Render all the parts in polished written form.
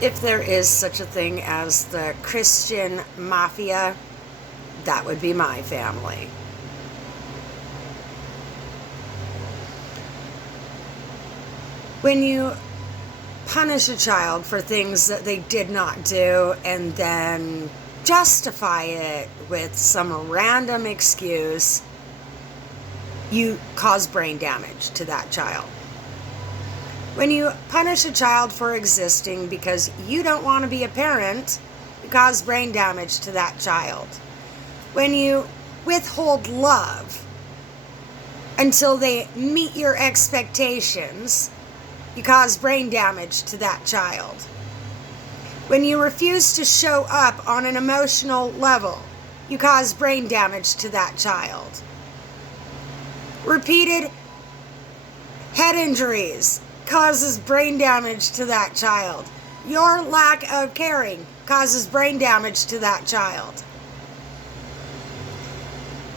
If there is such a thing as the Christian Mafia, that would be my family. When you punish a child for things that they did not do and then justify it with some random excuse, you cause brain damage to that child. When you punish a child for existing because you don't want to be a parent, you cause brain damage to that child. When you withhold love until they meet your expectations, you cause brain damage to that child. When you refuse to show up on an emotional level, you cause brain damage to that child. Repeated head injuries causes brain damage to that child. Your lack of caring causes brain damage to that child.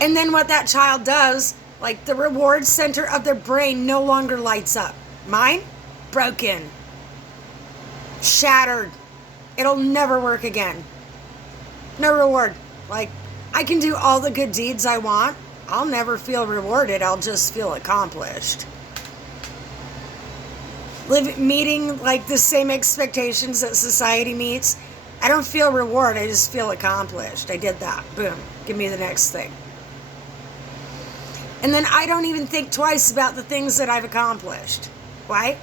And then what that child does, like the reward center of their brain no longer lights up. Mine? Broken. Shattered. It'll never work again. No reward. Like, I can do all the good deeds I want. I'll never feel rewarded. I'll just feel accomplished. Meeting like the same expectations that society meets. I don't feel reward. I just feel accomplished. I did that. Boom. Give me the next thing. And then I don't even think twice about the things that I've accomplished. Why?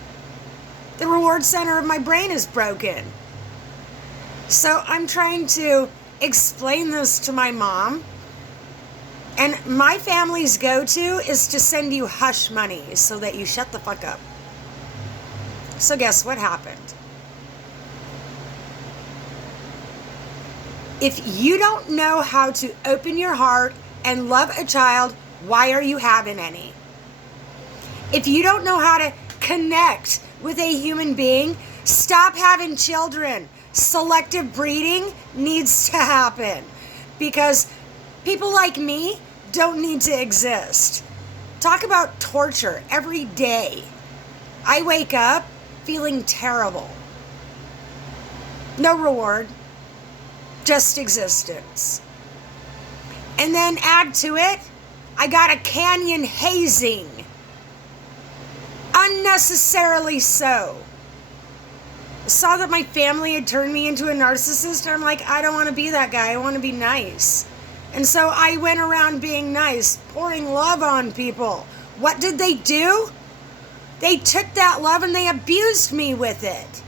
The reward center of my brain is broken. So I'm trying to explain this to my mom. And my family's go-to is to send you hush money so that you shut the fuck up. So guess what happened? If you don't know how to open your heart and love a child, why are you having any? If you don't know how to connect with a human being, stop having children. Selective breeding needs to happen because people like me don't need to exist. Talk about torture every day. I wake up feeling terrible. No reward, just existence. And then add to it, I got a canyon hazing. Unnecessarily so. I saw that my family had turned me into a narcissist, and I'm like, I don't want to be that guy. I want to be nice. And so I went around being nice, pouring love on people. What did they do? They took that love and they abused me with it.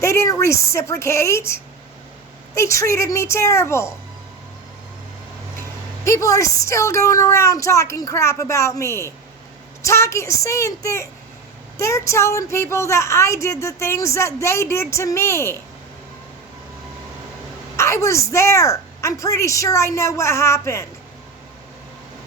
They didn't reciprocate. They treated me terrible. People are still going around talking crap about me. They're telling people that I did the things that they did to me. I was there. I'm pretty sure I know what happened.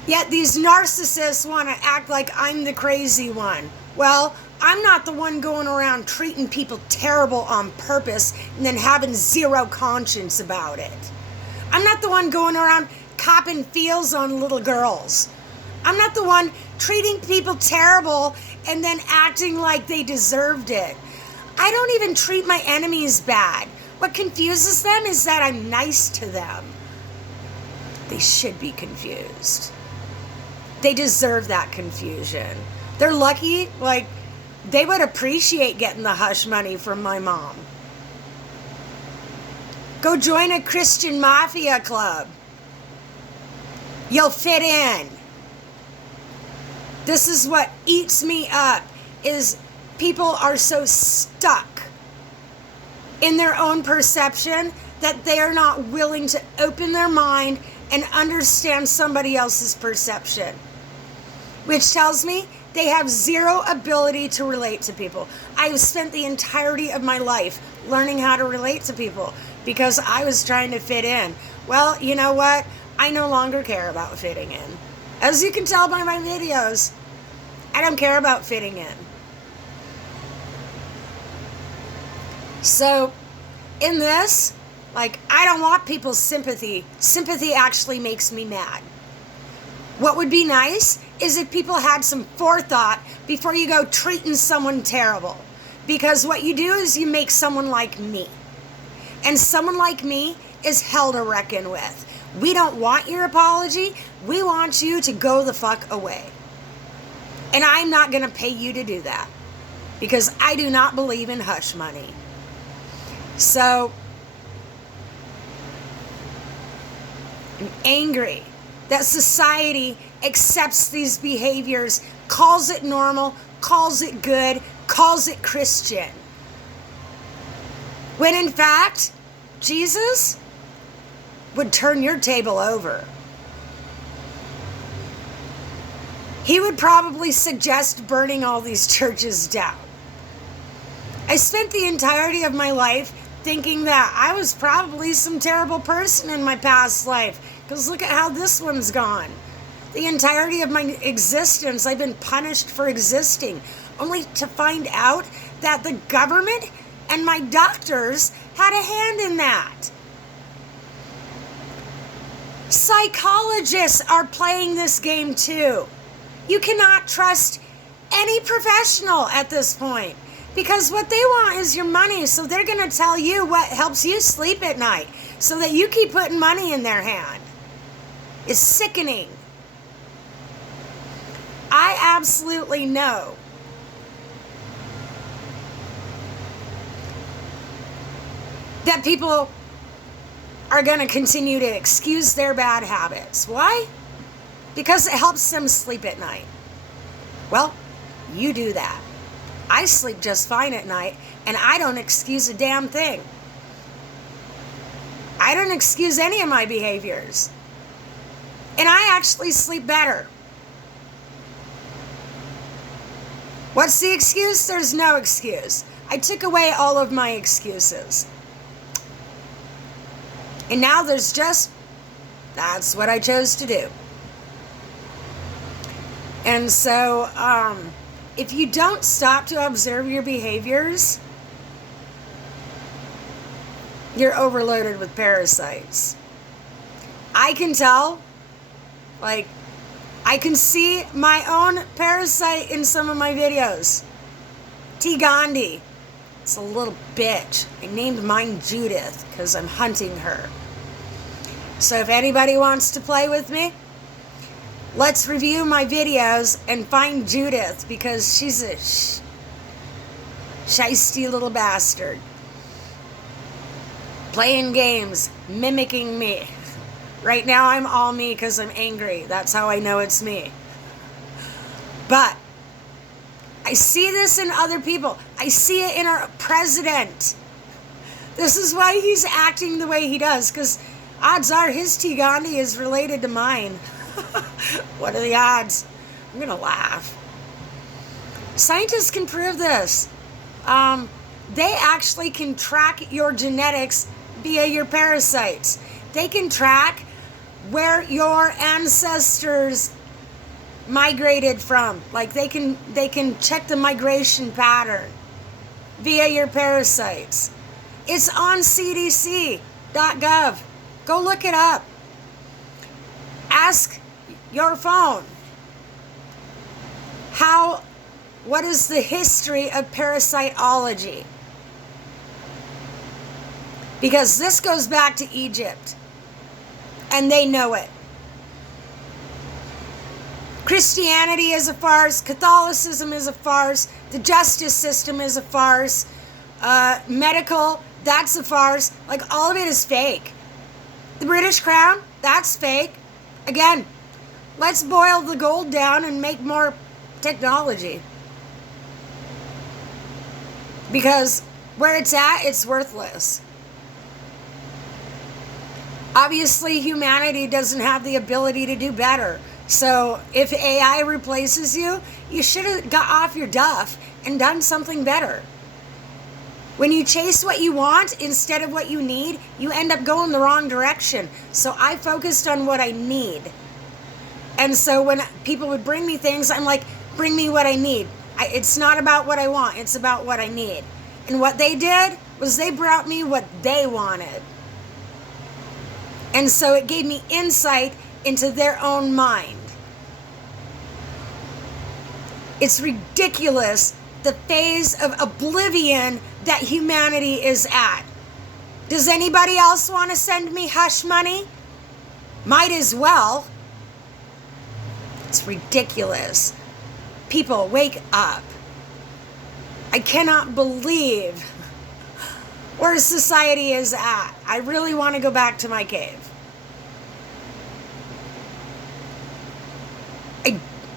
Yet these narcissists want to act like I'm the crazy one. Well, I'm not the one going around treating people terrible on purpose and then having zero conscience about it. I'm not the one going around copping feels on little girls. I'm not the one treating people terrible and then acting like they deserved it. I don't even treat my enemies bad. What confuses them is that I'm nice to them. They should be confused. They deserve that confusion. They're lucky, like, they would appreciate getting the hush money from my mom. Go join a Christian Mafia club. You'll fit in. This is what eats me up, is people are so stuck in their own perception that they are not willing to open their mind and understand somebody else's perception. Which tells me they have zero ability to relate to people. I've spent the entirety of my life learning how to relate to people because I was trying to fit in. Well, you know what? I no longer care about fitting in. As you can tell by my videos, I don't care about fitting in. So, in this, like, I don't want people's sympathy. Sympathy actually makes me mad. What would be nice is if people had some forethought before you go treating someone terrible. Because what you do is you make someone like me. And someone like me is hell to reckon with. We don't want your apology. We want you to go the fuck away. And I'm not going to pay you to do that. Because I do not believe in hush money. So, I'm angry that society accepts these behaviors, calls it normal, calls it good, calls it Christian. When in fact, Jesus would turn your table over. He would probably suggest burning all these churches down. I spent the entirety of my life thinking that I was probably some terrible person in my past life. Because look at how this one's gone. The entirety of my existence, I've been punished for existing. Only to find out that the government and my doctors had a hand in that. Psychologists are playing this game too. You cannot trust any professional at this point. Because what they want is your money, so they're going to tell you what helps you sleep at night, so that you keep putting money in their hand. It's sickening. I absolutely know that people are going to continue to excuse their bad habits. Why? Because it helps them sleep at night. Well, you do that. I sleep just fine at night, and I don't excuse a damn thing. I don't excuse any of my behaviors. And I actually sleep better. What's the excuse? There's no excuse. I took away all of my excuses. And now there's just, that's what I chose to do. And so, if you don't stop to observe your behaviors, you're overloaded with parasites. I can tell, like, I can see my own parasite in some of my videos. T. Gandhi. It's a little bitch. I named mine Judith because I'm hunting her. So if anybody wants to play with me, let's review my videos and find Judith, because she's a shisty little bastard. Playing games, mimicking me. Right now I'm all me because I'm angry. That's how I know it's me. But I see this in other people. I see it in our president. This is why he's acting the way he does, because odds are his T. Gandhi is related to mine. What are the odds? I'm going to laugh. Scientists can prove this. They actually can track your genetics via your parasites. They can track where your ancestors migrated from. Like they can check the migration pattern via your parasites. It's on cdc.gov. Go look it up. Ask your phone, what is the history of parasitology? Because this goes back to Egypt, and they know it. Christianity is a farce. Catholicism is a farce. The justice system is a farce. Medical, that's a farce. Like, all of it is fake. The British Crown, that's fake. Again, let's boil the gold down and make more technology. Because where it's at, it's worthless. Obviously, humanity doesn't have the ability to do better. So if AI replaces you, you should have got off your duff and done something better. When you chase what you want instead of what you need, you end up going the wrong direction. So I focused on what I need. And so when people would bring me things, I'm like, bring me what I need. It's not about what I want, it's about what I need. And what they did was they brought me what they wanted. And so it gave me insight into their own mind. It's ridiculous the phase of oblivion that humanity is at. Does anybody else want to send me hush money? Might as well. It's ridiculous. People, wake up. I cannot believe where society is at. I really want to go back to my cave.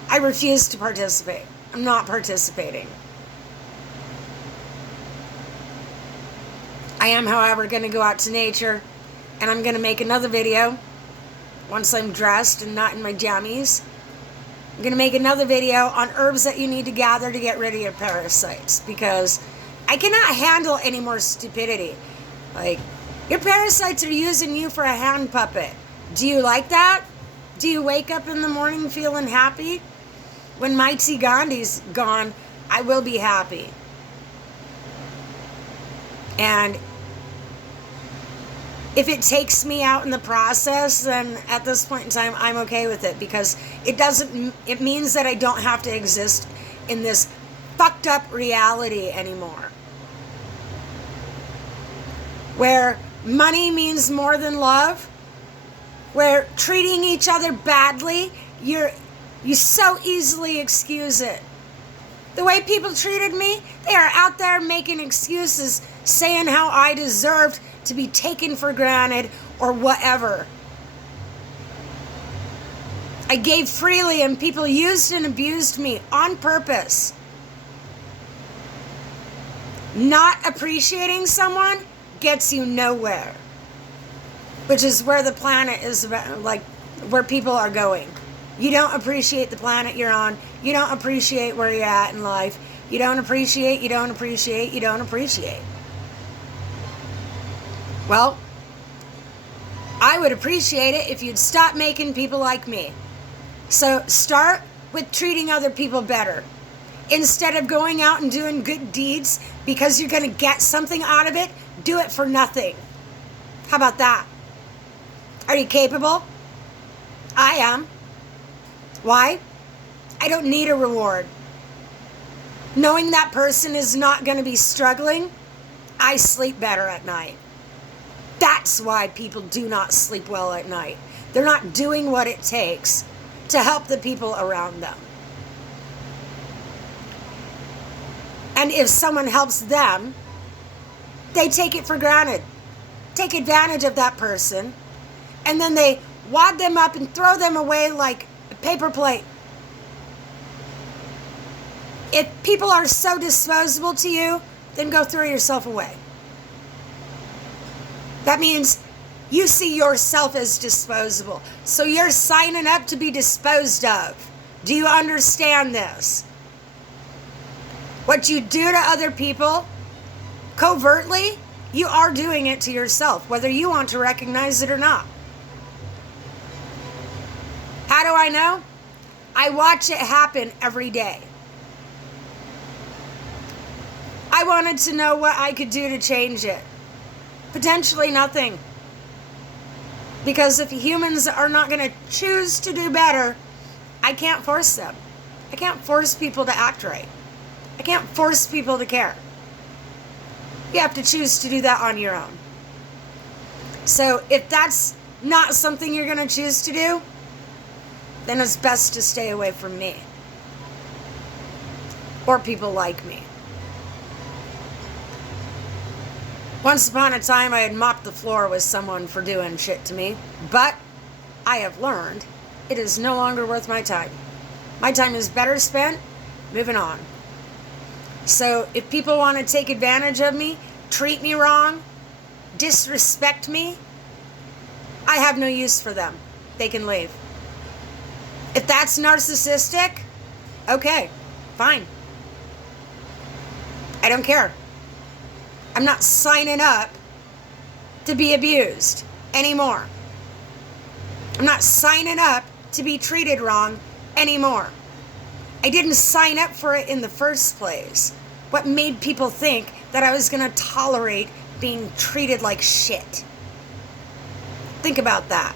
I refuse to participate. I'm not participating. I am, however, going to go out to nature, and I'm going to make another video once I'm dressed and not in my jammies. I'm going to make another video on herbs that you need to gather to get rid of your parasites, because I cannot handle any more stupidity. Like, your parasites are using you for a hand puppet. Do you like that? Do you wake up in the morning feeling happy? When Mighty Gandhi's gone, I will be happy. And if it takes me out in the process, then at this point in time, I'm okay with it, because it means that I don't have to exist in this fucked up reality anymore. Where money means more than love, where treating each other badly, you so easily excuse it. The way people treated me, they are out there making excuses, saying how I deserved to be taken for granted or whatever. I gave freely and people used and abused me on purpose. Not appreciating someone gets you nowhere, which is where the planet is, like where people are going. You don't appreciate the planet you're on. You don't appreciate where you're at in life. You don't appreciate. Well, I would appreciate it if you'd stop making people like me. So start with treating other people better. Instead of going out and doing good deeds because you're going to get something out of it, do it for nothing. How about that? Are you capable? I am. Why? I don't need a reward. Knowing that person is not going to be struggling, I sleep better at night. That's why people do not sleep well at night. They're not doing what it takes to help the people around them. And if someone helps them, they take it for granted. Take advantage of that person. And then they wad them up and throw them away like a paper plate. If people are so disposable to you, then go throw yourself away. That means you see yourself as disposable. So you're signing up to be disposed of. Do you understand this? What you do to other people, covertly, you are doing it to yourself, whether you want to recognize it or not. How do I know? I watch it happen every day. I wanted to know what I could do to change it. Potentially nothing. Because if humans are not going to choose to do better, I can't force them. I can't force people to act right. I can't force people to care. You have to choose to do that on your own. So if that's not something you're going to choose to do, then it's best to stay away from me. Or people like me. Once upon a time, I had mopped the floor with someone for doing shit to me, but I have learned it is no longer worth my time. My time is better spent moving on. So if people want to take advantage of me, treat me wrong, disrespect me, I have no use for them. They can leave. If that's narcissistic, okay, fine. I don't care. I'm not signing up to be abused anymore. I'm not signing up to be treated wrong anymore. I didn't sign up for it in the first place. What made people think that I was going to tolerate being treated like shit? Think about that.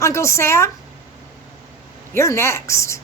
Uncle Sam, you're next.